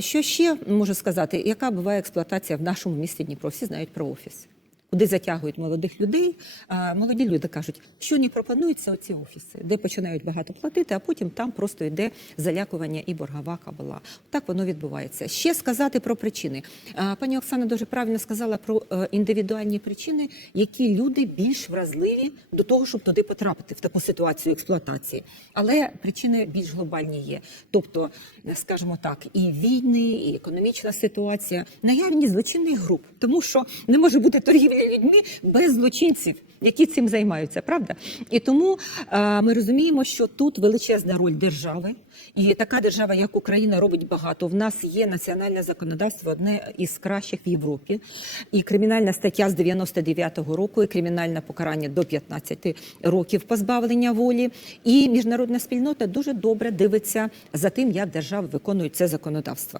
що ще можу сказати? Яка буває експлуатація в нашому місті Дніпро? Всі знають про офіс. Куди затягують молодих людей, а молоді люди кажуть, що не пропонуються оці офіси, де починають багато платити, а потім там просто йде залякування і боргова кабала. Так воно відбувається. Ще сказати про причини. Пані Оксана дуже правильно сказала про е, індивідуальні причини, які люди більш вразливі до того, щоб туди потрапити в таку ситуацію експлуатації. Але причини більш глобальні є. Тобто, скажімо так, і війни, і економічна ситуація, наявність злочинних груп, тому що не може бути торгівля людьми без злочинців, які цим займаються, правда? І тому е, ми розуміємо, що тут величезна роль держави, і така держава, як Україна, робить багато. В нас є національне законодавство, одне із кращих в Європі, і кримінальна стаття з 99-го року, і кримінальне покарання до 15 років позбавлення волі. І міжнародна спільнота дуже добре дивиться за тим, як держави виконують це законодавство.